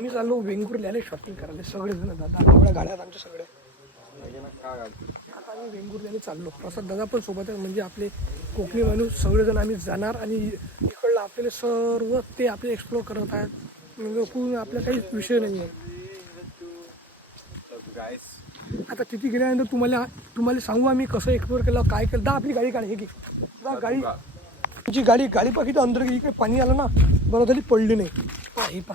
आम्ही चाललो वेंगुर्ल्याला शॉपिंग करायला. सगळे जण दादा एवढ्या गाड्या आहेत आमच्या सगळ्या आता आम्ही वेंगुर्ल्याला चाललो. प्रसाद दादा पण सोबत आहे म्हणजे आपले कोकणी माणूस. सगळेजण आम्ही जाणार आणि इकडलं आपल्याला सर्व ते आपले एक्सप्लोर करत आहेत. म्हणजे कोण आपला काही विषय नाही आहे आता तिथे गेल्यानंतर तुम्हाला तुम्हाला सांगू आम्ही कसं एक्सप्लोर केलं काय केलं. दा आपली गाडी काढ हे दा गाडी तुमची गाडी गाडी पाहिजे तर अंदर इकडे पाणी आलं ना बरं झाली पडली नाही. पा हे पा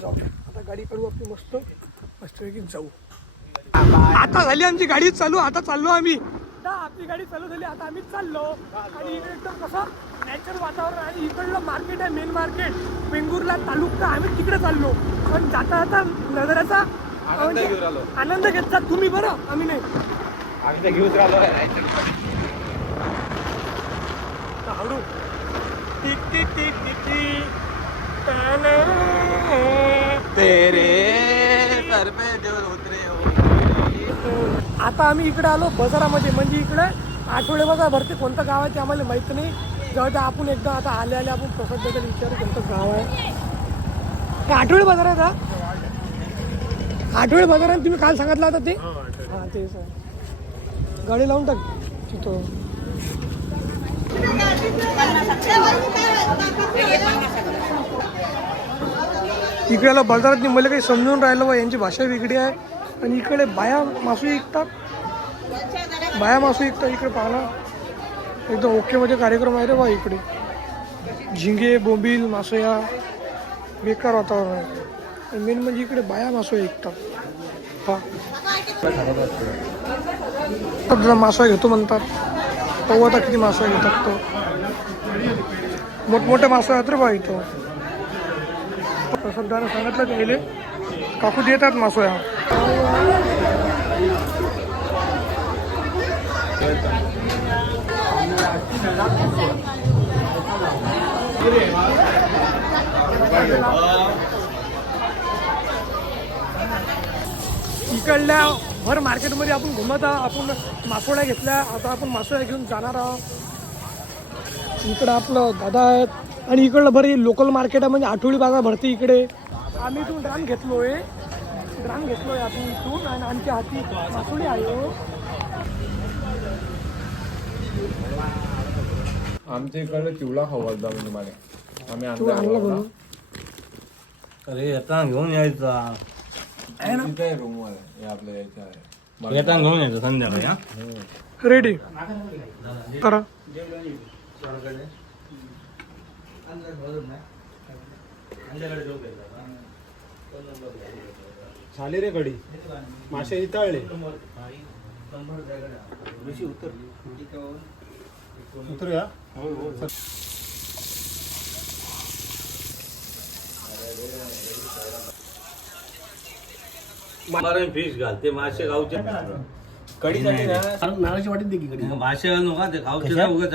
जाऊ. आता गाडी काढू आपली मस्त. मस्तपैकी जाऊ. आता झाली आमची गाडी चालू आता चाललो आम्ही. आपली गाडी चालू झाली आता आम्ही चाललो. आणि इकडे एकदम कसं नॅचरल वातावरण आणि इकडलं मार्केट आहे मेन मार्केट वेंगुर्ला तालुका आम्ही तिकडे चाललो. पण जाता जाता नगराचा म्हणजे आनंद घेतला. तुम्ही बरं आम्ही नाही. हळू. टिक टिक टिक टिक टिक. टाना. तेरे सर पे जो उतरे हो आता आम्ही इकडे आलो बाजारामध्ये म्हणजे इकडे आठवडे बघा भरते कोणतं गाव आहे ते आम्हाला माहीत नाही जेव्हा ते आपण एकदा आता आले आले आपण प्रसादबद्दल विचारू कोणतं गाव आहे ते आठवडे बाजार आहे का आठवडे बाजार आहे तुम्ही काल सांगितलं होता ते हां तेच आहे गाडी लावून टाक तिथं इकडे बाजारात मला काही समजून राहिलं बा यांची भाषा वेगळी आहे. आणि इकडे बाया मासू विकतात बाया मासू विकतात इकडे पाहना एकदम ओके मध्ये कार्यक्रम आहे रे बा इकडे. झिंगे बोंबील मासोया बेकार वातावरण आहे. मेन म्हणजे इकडे बाया मासोया विकतात हा तुला मासोया घेतो म्हणतात. तो आता किती मासोया घेतात तो. मोठमोठे मासोया आहेत रे बा इथं. शब्दानं सांगितलं गेले. काकू देतात मासोया इकडल्या भर मार्केटमध्ये आपण घुमत आहोत. आपण मासोळ्या घेतल्या. आता आपण मासोळ्या घेऊन जाणार आहोत. इकडं आपलं दादा आहेत. आणि इकडलं बरं लोकल मार्केट आहे म्हणजे आठवडी बाजार भरते इकडे. आम्ही इथून ड्राम घेतलोय. ड्राम घेतलोय आपण इथून आणि आमच्या हाती मासोळी आहे हो. आमच्या इकडे चिवडा खवळता म्हणजे मला आम्ही आणला अरे येता घेऊन यायचा. रूम हे आपल्या याच्या आहे. येता घेऊन यायचं संध्याकाळी हा? रेडी करा. झाले रे गडी मासे इताळले उतरूया मारे फिश घालते मासे गावचे कडीसाठी ना नारळाची वाटीत दे की गडी मासे नका ते गावचे ना उगाच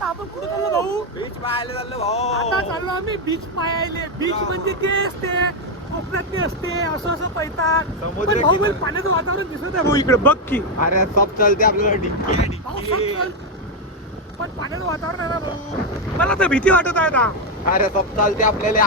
आता आपण कुठे चाललो भाऊ? बीच पाहायला चाललो भाऊ. आता चाललो आम्ही बीच बीच म्हणजे ते असते. कोकणातले असते. असं असं पैतात समुद्र पण भाऊ किनारा. पाण्याचं वातावरण दिसत आहे भाऊ इकडे. बघ की. अरे सब चालते आपल्याला. डिक्की आहे, भाऊ डिक्की सगळं- पण पाण्याचं वातावरण आहे ना भाऊ. मला तर भीती वाटत आहे ना. अरे सब चालते आपल्याला.